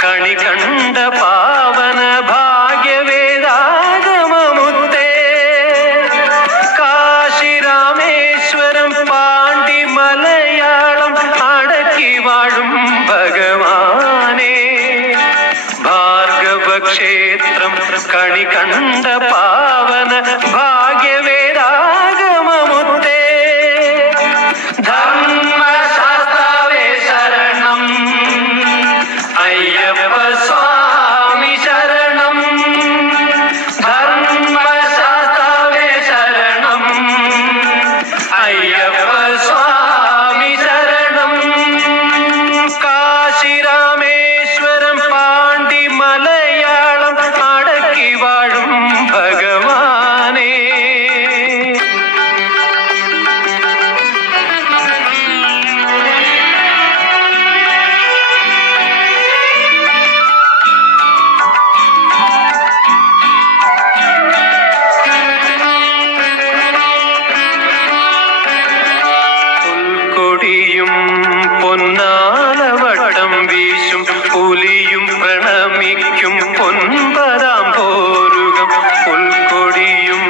കണി കണ്ട പാവന ഭാഗ്യവേദാഗമമുത്തേ കാശി രാമേശ്വരം പാണ്ഡി മലയാളം അടക്കി വാഴും ഭഗവാനേ ഭാർഗവക്ഷേത്രം കണി കണ്ട പാവന ഭാഗ്യവേദാഗമമുത്തേ ധർമ്മശാസ്താവേ ശരണം അയ്യപ്പ സ്വാമി ശരണം ധർമ്മശാസ്താവേ ശരണം അയ്യപ്പ സ്വാമി ശരണം കാശി രാമേശ്വരം പാണ്ഡി മലയാളം അടക്കി വാഴും ഭഗവാനേ പുൽക്കൊടിയും പൊന്നാലവട്ടം വീശും പുലിയും പ്രണമിക്കും പൊൻപതാം പോരുകം പുൽക്കൊടിയും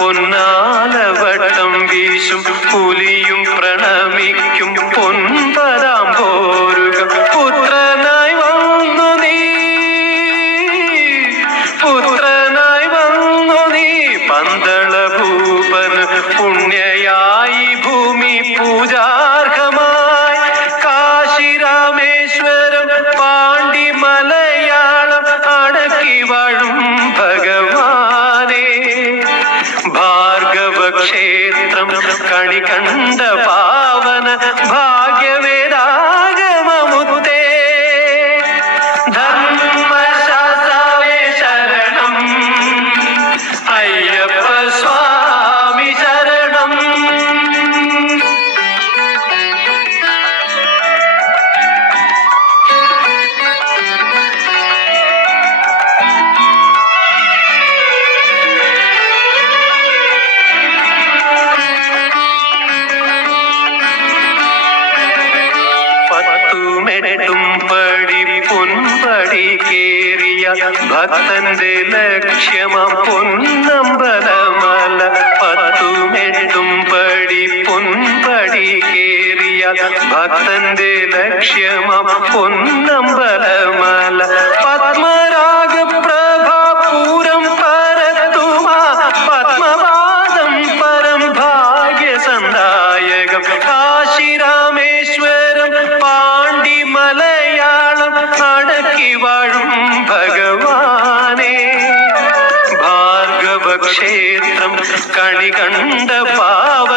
പൊന്നാലവട്ടം വീശും പുലിയും പ്രണമിക്കും പൊൻപതാം പോരുകം പുത്രനായി വന്നു നീ പുത്രനായി വന്നു നീ പന്തള ഭൂപന് പുണ്യയായി ഭൂമി പൂജാർഹമായി കാശി രാമേശ്വരം പാണ്ഡി മലയാളം അടക്കി വാഴും ഭഗവാനേ ഭാർഗവക്ഷേത്രം കണി കണ്ട പാവന ഭാഗ്യവേദാഗമമുത്തേ ധർമ്മശാസ്താവേ ശരണം അയ്യപ്പ സ്വാമി ശരണം പത്തുമെട്ടും പടി പൊൻപടി കേറിയ ഭക്തന്റെ ലക്ഷ്യമാം പൊന്നമ്പലമല പത്തുമെട്ടും പടി പൊൻപടി കേറിയ ഭക്തന്റെ ലക്ഷ്യമാം പൊന്നമ്പലമല പത്മരാഗ പ്രഭാപൂരം പരത്തുമാ പത്മപാദം പരം ഭാഗ്യസന്ദായകം കാശി രാമേശ്വരം പാണ്ഡി മലയാളം അടക്കി വാഴും ഭഗവാനേ ഭാർഗവക്ഷേത്രം കണി കണ്ട പാവ